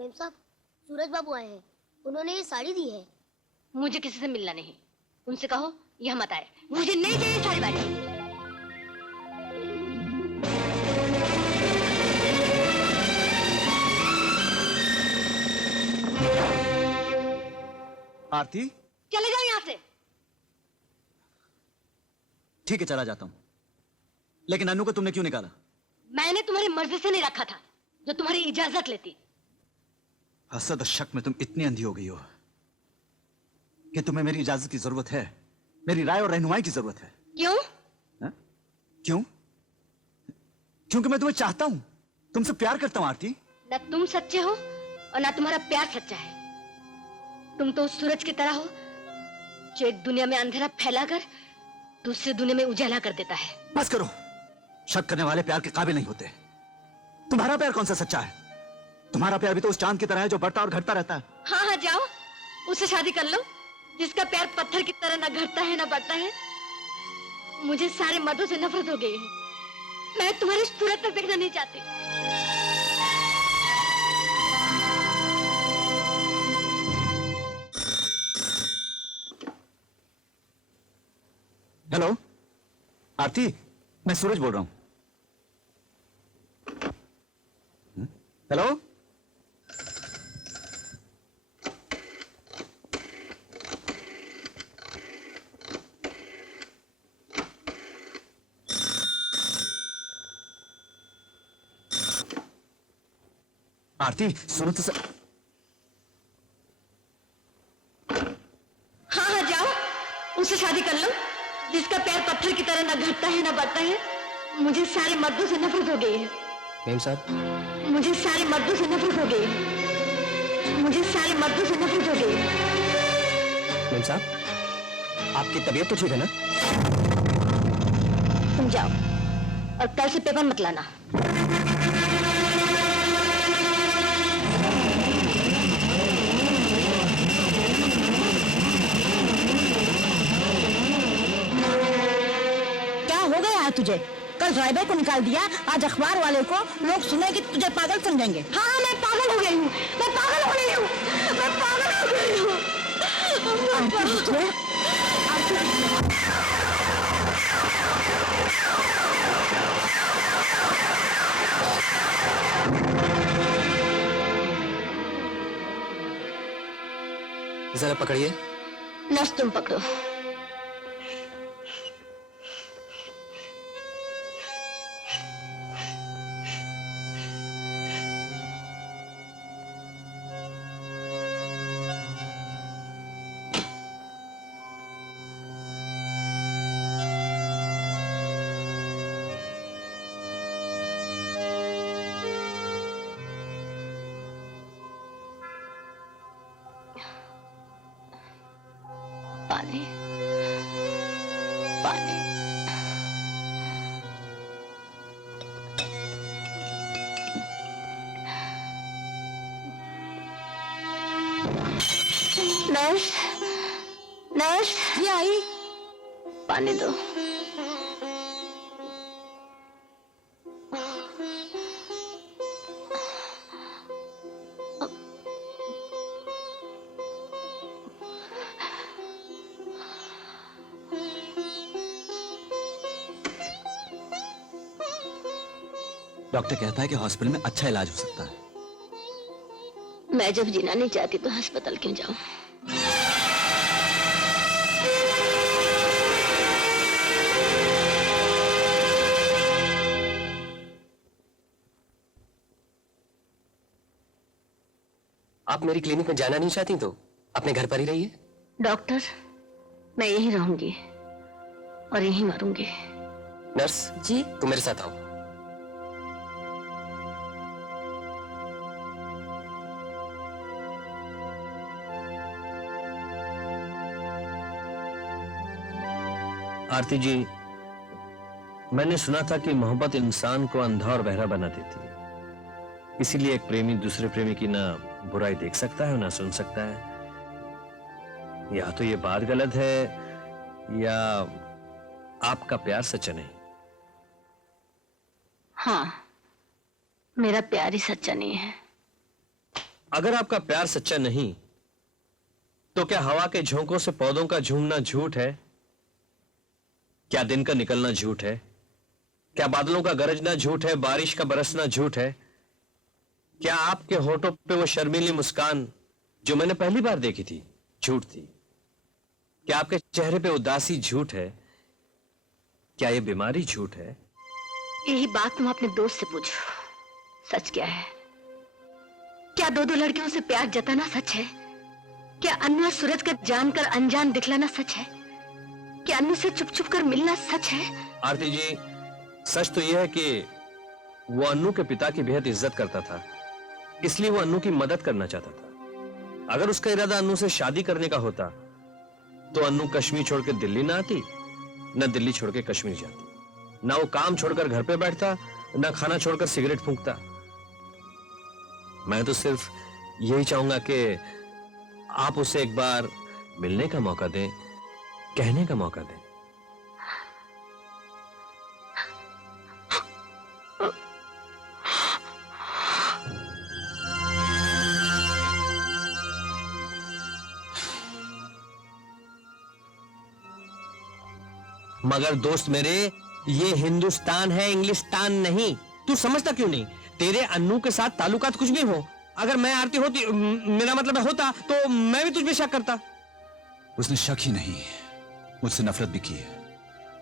Ma'am साहब, सूरज बाबू आए हैं। उन्होंने ये साड़ी दी है। मुझे किसी से मिलना नहीं। उनसे कहो यह मत आए। मुझे नहीं चाहिए साड़ी वाड़ी। आरती, चले जाओ यहाँ से। ठीक है, चला जाता हूं। लेकिन अनु को तुमने क्यों निकाला? मैंने तुम्हारी मर्जी से नहीं रखा था, जो तुम्हारी इजाजत लेती। हसद और शक में तुम इतनी अंधी हो गई हो कि तुम्हें मेरी इजाजत की जरूरत है, मेरी राय और रहनुमाई की जरूरत है। क्यों? हा? क्यों? क्योंकि मैं तुम्हें चाहता हूं, तुमसे प्यार करता हूं आरती। न तुम सच्चे हो और न तुम्हारा प्यार सच्चा है। तुम तो उस सूरज की तरह हो जो एक दुनिया में अंधेरा फैलाकर दूसरी दुनिया में उजाला कर देता है। बस करो, शक करने वाले प्यार के काबिल नहीं होते। तुम्हारा प्यार कौन सा सच्चा है? तुम्हारा प्यार भी तो उस चांद की तरह है जो बढ़ता और घटता रहता है। हाँ हाँ, जाओ उससे शादी कर लो, जिसका प्यार पत्थर की तरह न घटता है न बढ़ता है। मुझे सारे मर्दों से नफरत हो गई है। मैं तुम्हारी सूरत तक देखना नहीं चाहती। हेलो आरती, मैं सूरज बोल रहा हूं। हेलो, आरती, सुनो तो हाँ हाँ, जाओ उससे शादी कर लो, जिसका प्यार पत्थर की तरह न घटता है न बढ़ता है। मुझे सारे मर्दों से नफरत हो गई है। मेम साहब, मुझे सारे मर्दों से नफरत हो गई है। मुझे सारे मर्दों से नफरत हो गई है। मेम साहब, आपकी तबीयत तो ठीक है ना? तुम जाओ और कल से पेपर मत लाना। क्या हो गया है तुझे? कल ड्राइवर को निकाल दिया, आज अखबार वाले को लोग सुनेंगे, तुझे पागल समझेंगे। हाँ, मैं पागल हो गई हूँ। मैं पागल हो गई हूँ। मैं पागल हो गई हूँ। जरा पकड़िए। नर्स तुम पकड़ो। पानी पानी। Nurse, nurse. जी आई। पानी दो। डॉक्टर कहता है कि हॉस्पिटल में अच्छा इलाज हो सकता है। मैं जब जीना नहीं चाहती तो अस्पताल क्यों जाऊं? आप मेरी क्लिनिक में जाना नहीं चाहती तो अपने घर पर ही रहिए। डॉक्टर, मैं यहीं रहूंगी और यहीं मरूंगी। नर्स जी। तुम मेरे साथ आओ। आरती जी, मैंने सुना था कि मोहब्बत इंसान को अंधा और बहरा बना देती है। इसीलिए एक प्रेमी दूसरे प्रेमी की ना बुराई देख सकता है ना सुन सकता है। या तो ये बात गलत है या आपका प्यार सच्चा नहीं। हाँ, मेरा प्यार ही सच्चा नहीं है। अगर आपका प्यार सच्चा नहीं तो क्या हवा के झोंकों से पौधों का झूमना झूठ है? क्या दिन का निकलना झूठ है? क्या बादलों का गरजना झूठ है? बारिश का बरसना झूठ है? क्या आपके होठों पे वो शर्मीली मुस्कान जो मैंने पहली बार देखी थी झूठ थी? क्या आपके चेहरे पे उदासी झूठ है? क्या ये बीमारी झूठ है? यही बात तुम अपने दोस्त से पूछो, सच क्या है? क्या दो दो लड़कियों से प्यार जताना सच है? क्या अन्नू और सूरज का जानकर अनजान दिखलाना सच है? क्या अन्नू से चुप चुप कर मिलना सच है? आरती जी, सच तो यह है कि वो अन्नू के पिता की बेहद इज्जत करता था, इसलिए वो अन्नू की मदद करना चाहता था। अगर उसका इरादा अन्नू से शादी करने का होता तो अन्नू कश्मीर छोड़कर दिल्ली ना आती, न दिल्ली छोड़ के कश्मीर जाती, ना वो काम छोड़कर घर पे बैठता, ना खाना छोड़कर सिगरेट फूंकता। मैं तो सिर्फ यही चाहूंगा कि आप उसे एक बार मिलने का मौका दें, कहने का मौका दें। मगर दोस्त मेरे, ये हिंदुस्तान है, इंग्लिस्तान नहीं। तू समझता क्यों नहीं? तेरे अन्नू के साथ ताल्लुकात कुछ भी हो, अगर मैं आरती होती, मेरा मतलब होता, तो मैं भी तुझ पे शक करता। उसने शक ही नहीं, मुझसे नफरत भी की है।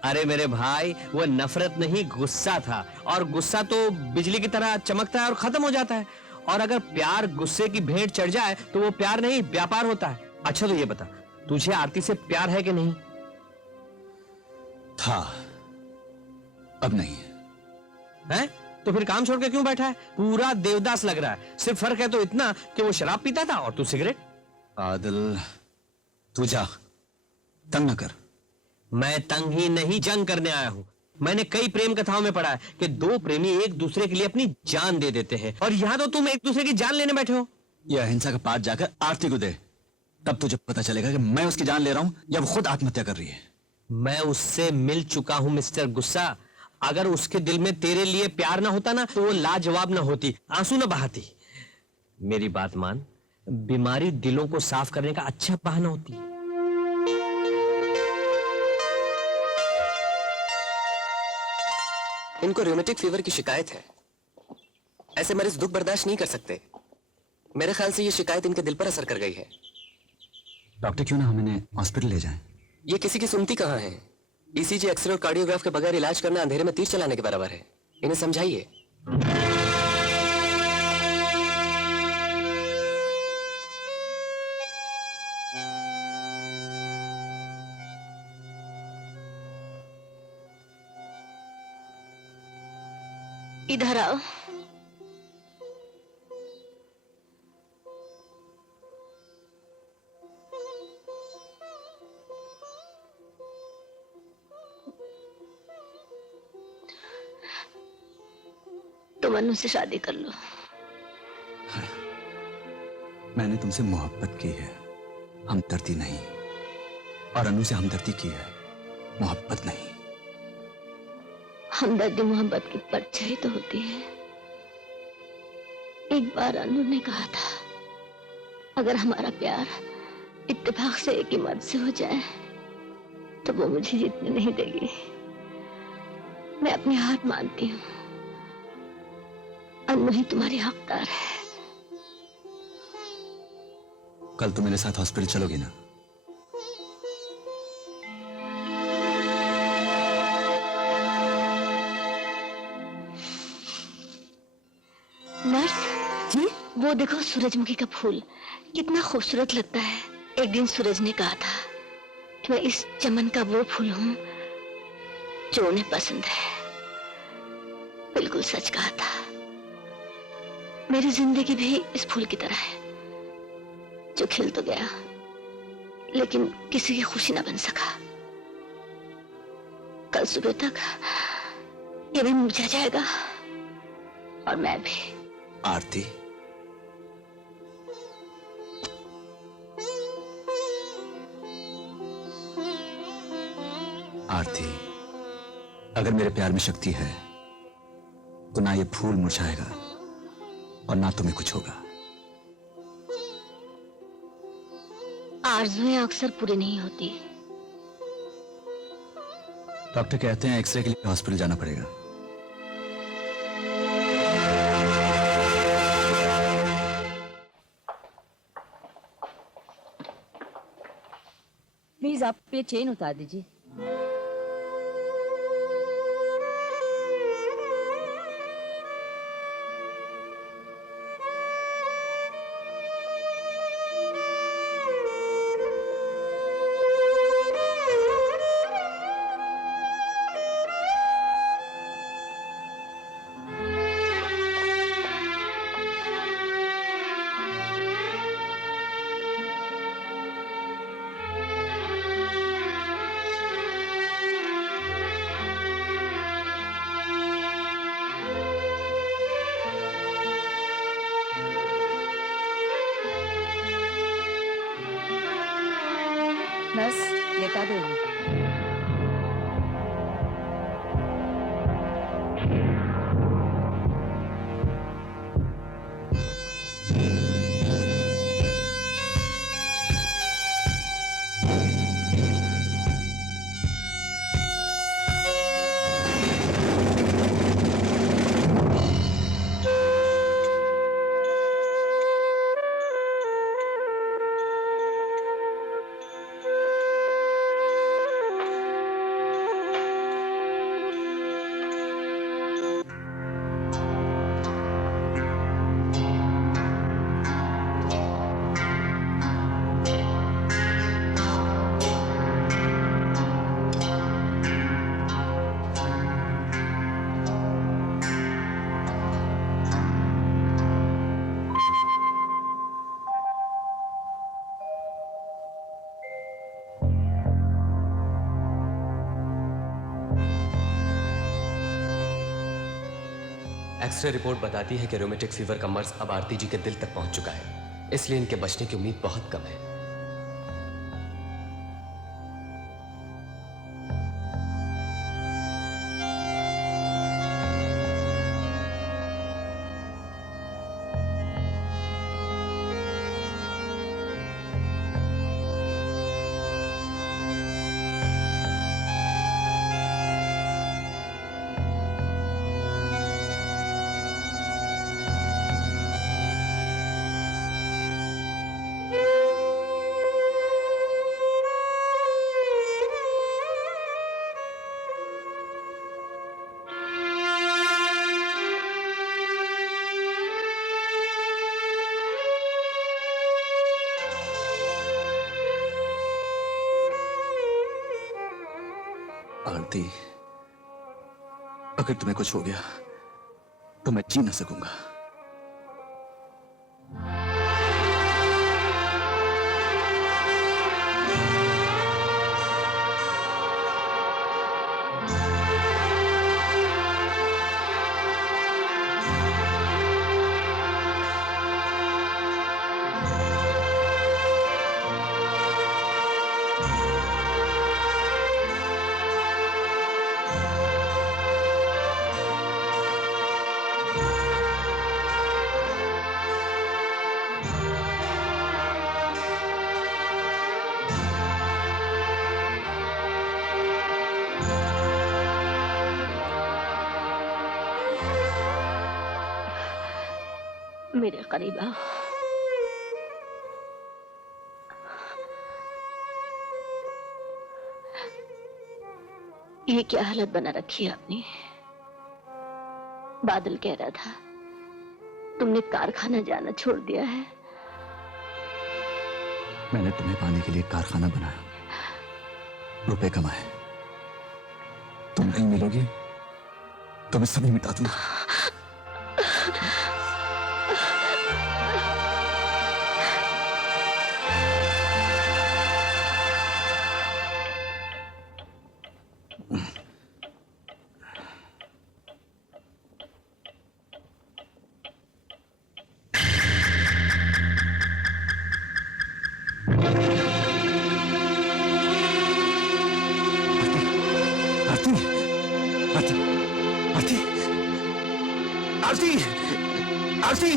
अरे मेरे भाई, वो नफरत नहीं, गुस्सा था, और गुस्सा तो बिजली की तरह चमकता है और खत्म हो जाता है। और अगर प्यार गुस्से की भेंट चढ़ जाए तो वो प्यार नहीं, व्यापार होता है। अच्छा तो ये बता, तुझे आरती से प्यार है कि नहीं? था, अब नहीं है। तो फिर काम छोड़ के क्यों बैठा है? पूरा देवदास लग रहा है। सिर्फ फर्क है तो इतना कि वो शराब पीता था और तू सिगरेट। आदिल, तू जा, तंग न कर। मैं तंग ही नहीं, जंग करने आया हूं। मैंने कई प्रेम कथाओं में पढ़ा है कि दो प्रेमी एक दूसरे के लिए अपनी जान दे देते हैं, और यहां तो तुम एक दूसरे की जान लेने बैठे हो। यह अहिंसा का पाठ जाकर आरती को दे, तब तुझे पता चलेगा कि मैं उसकी जान ले रहा हूं या वो खुद आत्महत्या कर रही है। मैं उससे मिल चुका हूं मिस्टर गुस्सा। अगर उसके दिल में तेरे लिए प्यार ना होता ना, तो वो लाजवाब ना होती, आंसू ना बहाती। मेरी बात मान, बीमारी दिलों को साफ करने का अच्छा बहाना होती है। इनको रूमेटिक फीवर की शिकायत है। ऐसे मरीज दुख बर्दाश्त नहीं कर सकते। मेरे ख्याल से ये शिकायत इनके दिल पर असर कर गई है। डॉक्टर, क्यों ना हम इन्हें हॉस्पिटल ले जाएं? ये किसी की सुनती कहाँ है? ईसीजी, एक्सरे और कार्डियोग्राफ के बगैर इलाज करना अंधेरे में तीर चलाने के बराबर है। इन्हें समझाइए। इधर आओ। तुम अनु से शादी कर लो। मैंने तुमसे मोहब्बत की है, हमदर्दी नहीं। और अनु से हमदर्दी की है, मोहब्बत नहीं। हमदर्दी मोहब्बत की परछाई तो होती है। एक बार अनु ने कहा था, अगर हमारा प्यार इत्तेफाक से एक ही मर्द से हो जाए तो वो मुझे जीतने नहीं देगी। मैं अपनी हार मानती हूँ। अनु ही तुम्हारी हकदार है। कल तुम मेरे साथ हॉस्पिटल चलोगी ना? नर्स जी, वो देखो सूरजमुखी का फूल कितना खूबसूरत लगता है। एक दिन सूरज ने कहा था कि मैं इस चमन का वो फूल हूं जो उन्हें पसंद है। बिल्कुल सच कहा था। मेरी जिंदगी भी इस फूल की तरह है जो खिल तो गया लेकिन किसी की खुशी ना बन सका। कल सुबह तक ये भी मुरझा जाएगा और मैं भी। आरती, आरती, अगर मेरे प्यार में शक्ति है तो ना ये फूल मुरझाएगा और ना तुम्हें कुछ होगा। आरजुएं अक्सर पूरी नहीं होती। डॉक्टर कहते हैं एक्सरे के लिए हॉस्पिटल जाना पड़ेगा। प्लीज आप ये चेन उतार दीजिए। नर्स लेटा दो इन्हें। एक्सरे रिपोर्ट बताती है कि रोमेटिक फीवर का मर्ज अब आरती जी के दिल तक पहुंच चुका है, इसलिए इनके बचने की उम्मीद बहुत कम है। आरती, अगर तुम्हें कुछ हो गया तो मैं जी ना सकूंगा। मेरे करीब आओ। ये क्या हालत बना रखी है आपने? बादल कह रहा था तुमने कारखाना जाना छोड़ दिया है। मैंने तुम्हें पाने के लिए कारखाना बनाया, रुपए कमाए। तुम नहीं मिलोगी तो मैं सभी मिटा दूंगा। आरती, आरती,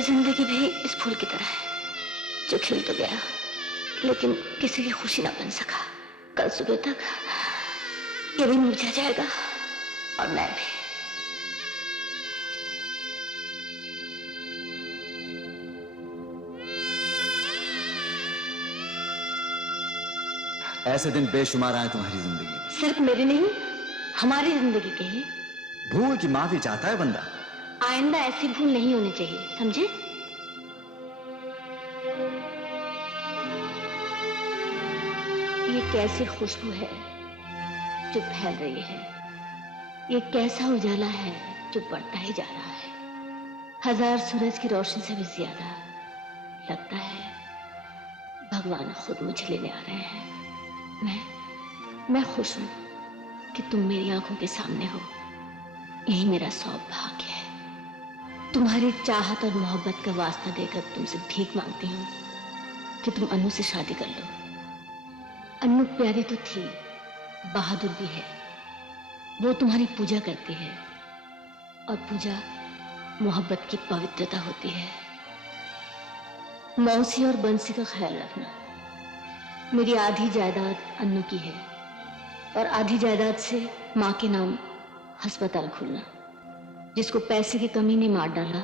मेरी जिंदगी भी इस फूल की तरह है जो खिल तो गया लेकिन किसी की खुशी ना बन सका। कल सुबह तक ये भी मुरझा जाएगा और मैं भी। ऐसे दिन बेशुमार आए तुम्हारी जिंदगी में। सिर्फ मेरी नहीं, हमारी जिंदगी के ही। भूल की माफी चाहता है बंदा। आइंदा ऐसी भूल नहीं होनी चाहिए, समझे? ये कैसी खुशबू है जो फैल रही है, ये कैसा उजाला है जो बढ़ता ही जा रहा है। हजार सूरज की रोशनी से भी ज्यादा लगता है भगवान खुद मुझे लेने आ रहे हैं। मैं खुश हूं कि तुम मेरी आंखों के सामने हो। यही मेरा सौभाग्य है। तुम्हारी चाहत और मोहब्बत का वास्ता देकर तुमसे भीख मांगती हूँ कि तुम अनु से शादी कर लो। अनु प्यारी तो थी, बहादुर भी है। वो तुम्हारी पूजा करती है और पूजा मोहब्बत की पवित्रता होती है। मौसी और बंसी का ख्याल रखना। मेरी आधी जायदाद अन्नू की है और आधी जायदाद से माँ के नाम अस्पताल खोलना, जिसको पैसे की कमी ने मार डाला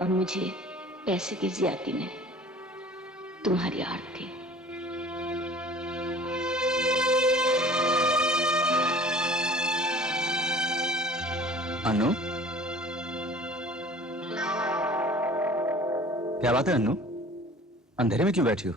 और मुझे पैसे की ज्यादती ने। तुम्हारी आरती। अनु, क्या बात है अनु? अंधेरे में क्यों बैठी हो?